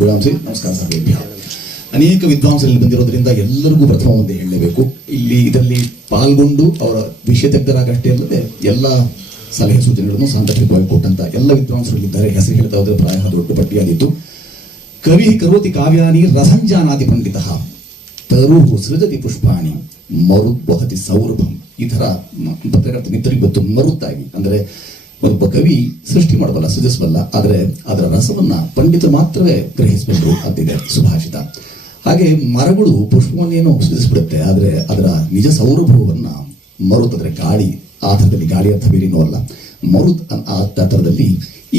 ವಿದ್ವಾಂಸಿ ನಮಸ್ಕಾರ ಅನೇಕ ವಿದ್ವಾಂಸರಲ್ಲಿ ಬಂದಿರೋದ್ರಿಂದ ಎಲ್ಲರಿಗೂ ಪ್ರಥಮ ಒಂದೇ ಹೇಳಲೇಬೇಕು. ಇಲ್ಲಿ ಇದರಲ್ಲಿ ಪಾಲ್ಗೊಂಡು ಅವರ ವಿಷಯ ತಜ್ಞರಾಗಷ್ಟೇ ಅಲ್ಲದೆ ಎಲ್ಲ ಸಲಹೆ ಸೂಚನೆಗಳನ್ನು ಸಾಂದರ್ಭಿಕವಾಗಿ ಕೊಟ್ಟಂತ ಎಲ್ಲ ವಿದ್ವಾಂಸರಲ್ಲಿದ್ದಾರೆ ಹೆಸರು ಹೇಳ್ತಾ ಹೋದ್ರೆ ಪ್ರಾಯ ದೊಡ್ಡ ಪಟ್ಟಿಯಾಗಿತ್ತು ಕವಿ ಕರೋತಿ ಕಾವ್ಯಾನಿ ರಸಂಜಾನಾತಿ ಪಂಡಿತ ತರುಹು ಸೃಜತಿ ಪುಷ್ಪಾಣಿ ಬಹತಿ ಸೌರಭಂ. ಈ ಮ- ಪತ್ರಕರ್ತ ಮಿತ್ರರಿಗೆ ಗೊತ್ತು ಮರುತ್ತಾಗಿ. ಅಂದ್ರೆ ಒಬ್ಬ ಕವಿ ಸೃಷ್ಟಿ ಮಾಡಬಲ್ಲ ಸೃಜಿಸಬಲ್ಲ ಆದರೆ ಅದರ ರಸವನ್ನ ಪಂಡಿತ ಮಾತ್ರವೇ ಗ್ರಹಿಸಬೇಕು ಅಂತಿದೆ ಸುಭಾಷಿತ. ಹಾಗೆ ಮರಗಳು ಪುಷ್ಪವನ್ನೇನು ಸೃಜಿಸ್ಬಿಡುತ್ತೆ ಆದರೆ ಅದರ ನಿಜ ಸೌರಭವನ್ನ ಮರುತ್, ಅಂದ್ರೆ ಗಾಳಿ, ಆಧಾರದಲ್ಲಿ ಗಾಳಿ ಅರ್ಥ ಬೇರೇನೂ ಅಲ್ಲ. ಮರುತ್ ಆ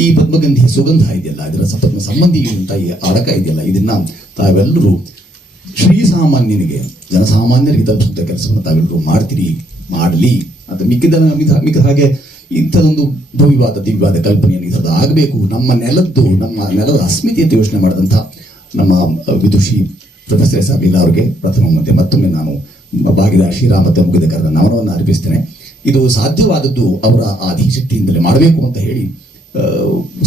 ಈ ಪದ್ಮಗಂಧಿಯ ಸುಗಂಧ ಇದೆಯಲ್ಲ, ಇದರ ಸಪತ್ನ ಸಂಬಂಧಿ ಈ ಅಡಕ ಇದೆಯಲ್ಲ, ಇದನ್ನ ತಾವೆಲ್ಲರೂ ಶ್ರೀ ಸಾಮಾನ್ಯನಿಗೆ, ಜನಸಾಮಾನ್ಯರಿಗೆ ತಲುಪಿಸುವಂತ ಕೆಲಸವನ್ನು ತಾವೆಲ್ಲರೂ ಮಾಡ್ತೀರಿ, ಮಾಡಲಿ ಅಂತ ಮಿಕ್ಕಿದ ಮಿಕ್ಕ ಹಾಗೆ ಇಂಥದೊಂದು ಭವ್ಯವಾದ ದಿವ್ಯವಾದ ಕಲ್ಪನೆಯನ್ನು ಇಂಥದ್ದು ಆಗಬೇಕು. ನಮ್ಮ ನೆಲದ್ದು, ನಮ್ಮ ನೆಲದ ಅಸ್ಮಿತೆ ಅಂತ ಯೋಚನೆ ಮಾಡಿದಂಥ ನಮ್ಮ ವಿದುಷಿ ಪ್ರೊಫೆಸರ್ ಎಸ್ ಅಬಿಲ್ ಅವರಿಗೆ ಪ್ರಥಮ ಮತ್ತೆ ಮತ್ತೊಮ್ಮೆ ನಾನು ಬಾಗಿದ ಶ್ರೀರಾಮ ಮತ್ತೆ ಮುಗಿದ ಕರೆದ ನಮನವನ್ನು ಅರ್ಪಿಸ್ತೇನೆ. ಇದು ಸಾಧ್ಯವಾದದ್ದು ಅವರ ಆ ಮಾಡಬೇಕು ಅಂತ ಹೇಳಿ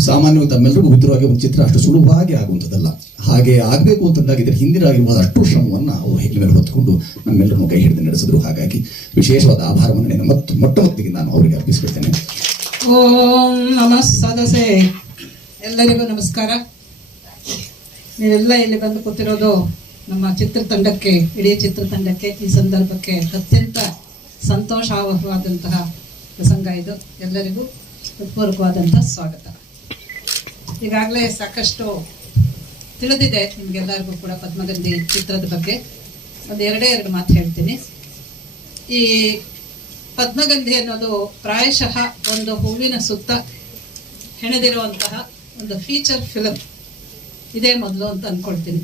ಸಾಮಾನ್ಯವಾಗಿ ತಮ್ಮೆಲ್ಲರಿಗೂ ಗೊತ್ತಿರುವಾಗೆ ಒಂದು ಚಿತ್ರ ಅಷ್ಟು ಸುಲಭವಾಗಿ ಆಗುವಂಥದ್ದಲ್ಲ. ಹಾಗೆ ಆಗಬೇಕು ಅಂತಂದಾಗ ಇದರ ಹಿಂದಿರಾಗಿರುವ ಅಷ್ಟು ಶ್ರಮವನ್ನು ಅವರು ಹೆಗ್ಲ ಮೇಲೆ ಹೊತ್ತುಕೊಂಡು ನಮ್ಮೆಲ್ಲರನ್ನು ಕೈ ಹಿಡಿದು ನಡೆಸಿದ್ರು. ಹಾಗಾಗಿ ವಿಶೇಷವಾದ ಆಭಾರವನ್ನು ನಾನು ಮತ್ತು ಮೊಟ್ಟ ನಾನು ಅವರಿಗೆ ಅರ್ಪಿಸ್ಬಿಡ್ತೇನೆ ಓಂ ನಮಃ ಸದಸೆ. ಎಲ್ಲರಿಗೂ ನಮಸ್ಕಾರ. ನೀವೆಲ್ಲ ಇಲ್ಲಿ ಬಂದು ಕೂತಿರೋದು ನಮ್ಮ ಚಿತ್ರತಂಡಕ್ಕೆ, ಇಡೀ ಚಿತ್ರತಂಡಕ್ಕೆ, ಈ ಸಂದರ್ಭಕ್ಕೆ ಅತ್ಯಂತ ಸಂತೋಷವಾದಂತಹ ಪ್ರಸಂಗ ಇದು. ಎಲ್ಲರಿಗೂ ಹೃತ್ಪೂರ್ವಕವಾದಂತಹ ಸ್ವಾಗತ. ಈಗಾಗಲೇ ಸಾಕಷ್ಟು ತಿಳಿದಿದೆ ನಿಮಗೆಲ್ಲರಿಗೂ ಕೂಡ ಪದ್ಮಗಂಧಿ ಚಿತ್ರದ ಬಗ್ಗೆ. ಒಂದು ಎರಡೇ ಎರಡು ಮಾತು ಹೇಳ್ತೀನಿ. ಈ ಪದ್ಮಗಂಧಿ ಅನ್ನೋದು ಪ್ರಾಯಶಃ ಒಂದು ಹೂವಿನ ಸುತ್ತ ಹೆಣೆದಿರುವಂತಹ ಒಂದು ಫೀಚರ್ ಫಿಲಮ್ ಇದೇ ಮೊದಲು ಅಂತ ಅಂದ್ಕೊಳ್ತೀನಿ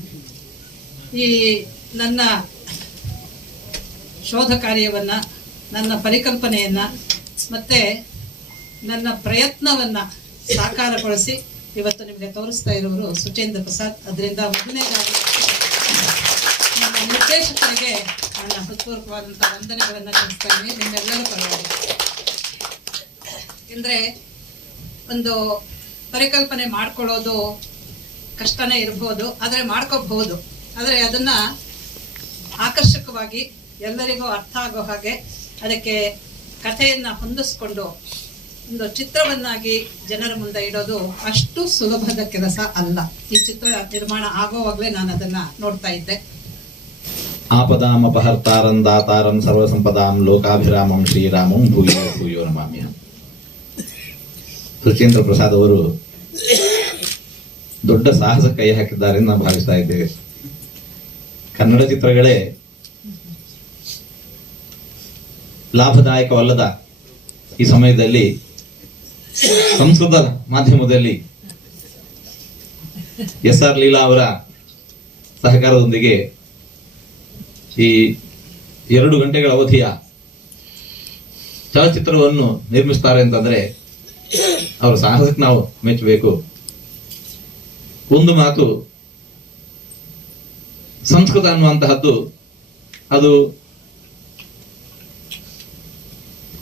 ಈ ನನ್ನ ಶೋಧ ಕಾರ್ಯವನ್ನು, ನನ್ನ ಪರಿಕಲ್ಪನೆಯನ್ನು, ಮತ್ತೆ ನನ್ನ ಪ್ರಯತ್ನವನ್ನ ಸಾಕಾರಗೊಳಿಸಿ ಇವತ್ತು ನಿಮಗೆ ತೋರಿಸ್ತಾ ಇರೋರು ಸುಚೇಂದ್ರ ಪ್ರಸಾದ್. ಅದರಿಂದ ಮೊದಲನೇದಾಗಿ ನಮ್ಮ ನಿರ್ದೇಶಕರಿಗೆ ನನ್ನ ಹೃತ್ಪೂರ್ವಕವಾದಂತಹ ವಂದನೆಗಳನ್ನ ತಿಳಿಸ್ತಾ ಇದ್ದೀನಿ. ನಿಮ್ಮೆಲ್ಲರ ಪರವಾಗಿ ಅಂದ್ರೆ ಒಂದು ಪರಿಕಲ್ಪನೆ ಮಾಡ್ಕೊಳ್ಳೋದು ಕಷ್ಟನೇ ಇರ್ಬೋದು, ಆದರೆ ಮಾಡ್ಕೋಬಹುದು. ಆದರೆ ಅದನ್ನ ಆಕರ್ಷಕವಾಗಿ ಎಲ್ಲರಿಗೂ ಅರ್ಥ ಆಗೋ ಹಾಗೆ ಅದಕ್ಕೆ ಕಥೆಯನ್ನ ಹೊಂದಿಸ್ಕೊಂಡು ಒಂದು ಚಿತ್ರವನ್ನಾಗಿ ಜನರ ಮುಂದೆ ಇಡೋದು ಅಷ್ಟು ಸುಲಭದ ಕೆಲಸ ಅಲ್ಲ. ಈ ಚಿತ್ರ ನಿರ್ಮಾಣ ಆಗೋವಾಗಲೇ ನಾನು ಅದನ್ನ ನೋಡ್ತಾ ಇದ್ದೆ. ಆಪದಾಮಪಹರ್ತಾರಂ ದಾತಾರಂ ಸರ್ವಸಂಪದಾಂ ಲೋಕಾಭಿರಾಮಂ ಶ್ರೀರಾಮಂ ಭೂಯೋ ಭೂಯೋ ನಮಾಮ್ಯ. ಸುಚೇಂದ್ರ ಪ್ರಸಾದ್ ಅವರು ದೊಡ್ಡ ಸಾಹಸ ಕೈ ಹಾಕಿದ್ದಾರೆ ನಾವು ಭಾವಿಸ್ತಾ ಇದ್ದೇವೆ. ಕನ್ನಡ ಚಿತ್ರಗಳೇ ಲಾಭದಾಯಕವಲ್ಲದ ಈ ಸಮಯದಲ್ಲಿ ಸಂಸ್ಕೃತ ಮಾಧ್ಯಮದಲ್ಲಿ ಎಸ್ ಆರ್ ಲೀಲಾ ಅವರ ಸಹಕಾರದೊಂದಿಗೆ ಈ ಎರಡು ಗಂಟೆಗಳ ಅವಧಿಯ ಚಲಚಿತ್ರವನ್ನು ನಿರ್ಮಿಸ್ತಾರೆ ಅಂತಂದ್ರೆ ಅವರ ಸಾಹಸಕ್ಕೆ ನಾವು ಮೆಚ್ಚಬೇಕು. ಒಂದು ಮಾತು, ಸಂಸ್ಕೃತ ಅನ್ನುವಂತಹದ್ದು ಅದು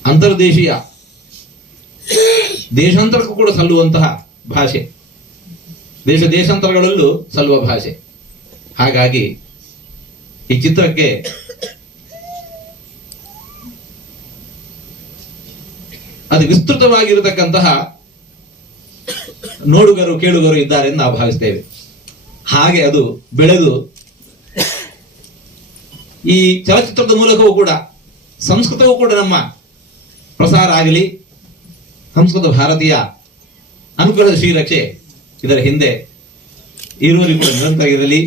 ಅಂತರ್ದೇಶೀಯ ದೇಶಾಂತರಕ್ಕೂ ಕೂಡ ಸಲ್ಲುವಂತಹ ಭಾಷೆ. ದೇಶ ದೇಶಾಂತರಗಳಲ್ಲೂ ಸಲ್ಲುವ ಭಾಷೆ. ಹಾಗಾಗಿ ಈ ಚಿತ್ರಕ್ಕೆ ಅದು ವಿಸ್ತೃತವಾಗಿರತಕ್ಕಂತಹ ನೋಡುಗರು, ಕೇಳುಗರು ಇದ್ದಾರೆ ಎಂದು ನಾವು ಭಾವಿಸ್ತೇವೆ. ಹಾಗೆ ಅದು ಬೆಳೆದು ಈ ಚಲಚಿತ್ರದ ಮೂಲಕವೂ ಕೂಡ, ಸಂಸ್ಕೃತವೂ ಕೂಡ ನಮ್ಮ ಪ್ರಸಾರ ಆಗಲಿ ಸಂಸ್ಕೃತ ಭಾರತೀಯ ಅನುಗ್ರಹದ ಶ್ರೀರಕ್ಷೆ ಇದರ ಹಿಂದೆ ಇರುವರಿಗೂ ನಿರಂತರ ಇರಲಿ